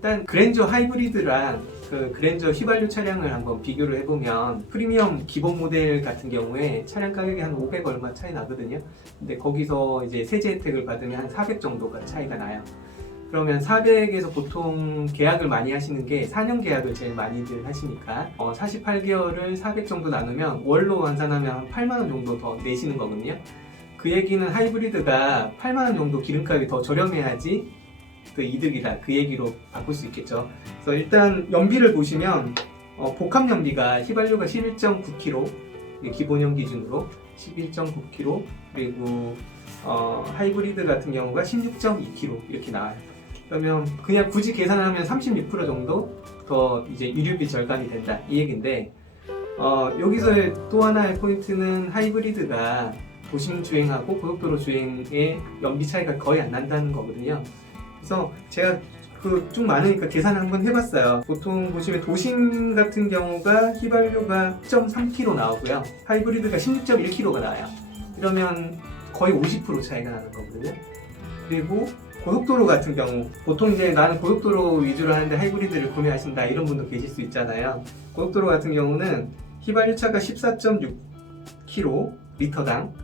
일단 그랜저 하이브리드랑 그 그랜저 휘발유 차량을 한번 비교를 해보면 프리미엄 기본 모델 같은 경우에 차량 가격이 한 500 얼마 차이 나거든요. 근데 거기서 이제 세제 혜택을 받으면 한 400 정도가 차이가 나요. 그러면 400에서 보통 계약을 많이 하시는 게 4년 계약을 제일 많이들 하시니까 어, 48개월을 400 정도 나누면 월로 환산하면 한 8만 원 정도 더 내시는 거거든요. 그 얘기는 하이브리드가 8만 원 정도 기름값이 더 저렴해야지 그 이득이다 그 얘기로 바꿀 수 있겠죠. 그래서 일단 연비를 보시면 어, 복합 연비가 휘발유가 11.9kg 기본형 기준으로 11.9kg 그리고 어, 하이브리드 같은 경우가 16.2kg 이렇게 나와요. 그러면 그냥 굳이 계산하면 36% 정도 더 이제 유류비 절감이 된다 이 얘기인데 어, 여기서 또 하나의 포인트는 하이브리드가 도심 주행하고 고속도로 주행의 연비 차이가 거의 안 난다는 거거든요. 그래서 제가 그좀 많으니까 계산 한번 해봤어요. 보통 보시면 도심 같은 경우가 휘발유가 10.3kg 나오고요. 하이브리드가 16.1kg가 나와요. 이러면 거의 50% 차이가 나는 거거든요. 그리고 고속도로 같은 경우 보통 이제 나는 고속도로 위주로 하는데 하이브리드를 구매하신다 이런 분도 계실 수 있잖아요. 고속도로 같은 경우는 휘발유 차가 14.6kg 리터당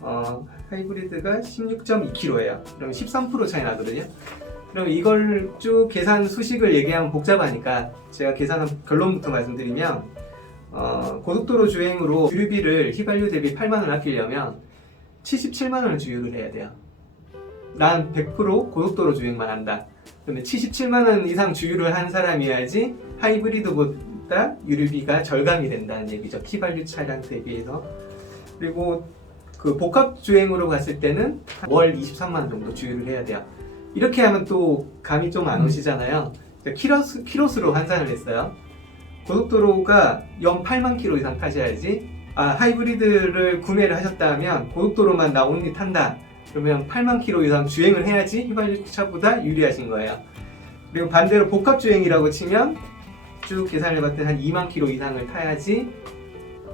어, 하이브리드가 16.2kg예요. 그러면 13% 차이 나거든요. 그럼 이걸 쭉 계산 수식을 얘기하면 복잡하니까 제가 계산한 결론부터 말씀드리면 어, 고속도로 주행으로 유류비를 휘발유 대비 8만 원 아끼려면 77만 원을 주유를 해야 돼요. 난 100% 고속도로 주행만 한다. 그러면 77만 원 이상 주유를 한 사람이어야지 하이브리드보다 유류비가 절감이 된다는 얘기죠. 휘발유 차량 대비해서. 그리고 그 복합 주행으로 갔을 때는 월 23만 원 정도 주유를 해야 돼요. 이렇게 하면 또 감이 좀 안 오시잖아요. 그러니까 키로수, 키로수로 환산을 했어요. 고속도로가 연 8만 킬로 이상 타셔야지 아, 하이브리드를 구매를 하셨다면 고속도로만 나 온리 탄다. 그러면 8만 킬로 이상 주행을 해야지 휘발유 차보다 유리하신 거예요. 그리고 반대로 복합 주행이라고 치면 쭉 계산을 해봤더니 한 2만 킬로 이상을 타야지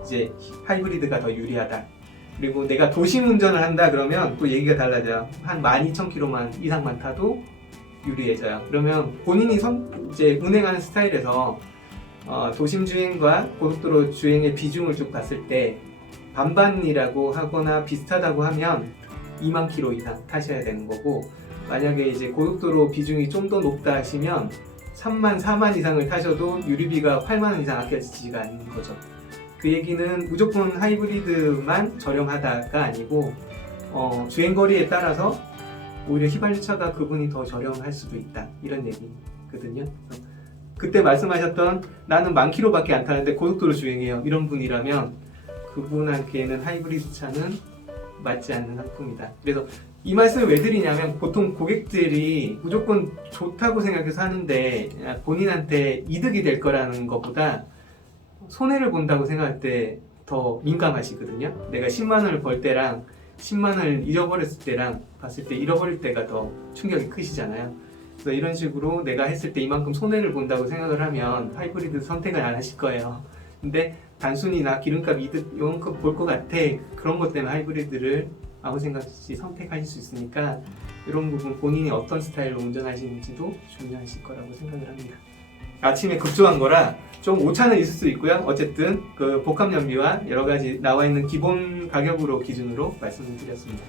이제 하이브리드가 더 유리하다. 그리고 내가 도심 운전을 한다 그러면 또 얘기가 달라져요. 한 12,000km만 이상만 타도 유리해져요. 그러면 본인이 선, 이제 운행하는 스타일에서 어, 도심 주행과 고속도로 주행의 비중을 쭉 봤을 때 반반이라고 하거나 비슷하다고 하면 2만 킬로 이상 타셔야 되는 거고 만약에 이제 고속도로 비중이 좀 더 높다 하시면 3만, 4만 이상을 타셔도 유류비가 8만 원 이상 아껴지지가 않는 거죠. 그 얘기는 무조건 하이브리드만 저렴하다가 아니고 어, 주행 거리에 따라서 오히려 휘발유 차가 그분이 더 저렴할 수도 있다 이런 얘기거든요. 그때 말씀하셨던 나는 만 킬로밖에 안 타는데 고속도로 주행해요 이런 분이라면 그분한테는 하이브리드 차는 맞지 않는 상품이다. 그래서 이 말씀을 왜 드리냐면 보통 고객들이 무조건 좋다고 생각해서 하는데 본인한테 이득이 될 거라는 것보다 손해를 본다고 생각할 때 더 민감하시거든요. 내가 10만 원을 벌 때랑 10만 원을 잃어버렸을 때랑 봤을 때 잃어버릴 때가 더 충격이 크시잖아요. 그래서 이런 식으로 내가 했을 때 이만큼 손해를 본다고 생각을 하면 하이브리드 선택을 안 하실 거예요. 근데 단순히 나 기름값 이득 이만큼 볼 것 같아 그런 것 때문에 하이브리드를 아무 생각 없이 선택하실 수 있으니까 이런 부분 본인이 어떤 스타일로 운전하시는지도 중요하실 거라고 생각을 합니다. 아침에 급조한 거라 좀 오차는 있을 수 있고요. 어쨌든 그 복합 연비와 여러 가지 나와 있는 기본 가격으로 기준으로 말씀을 드렸습니다.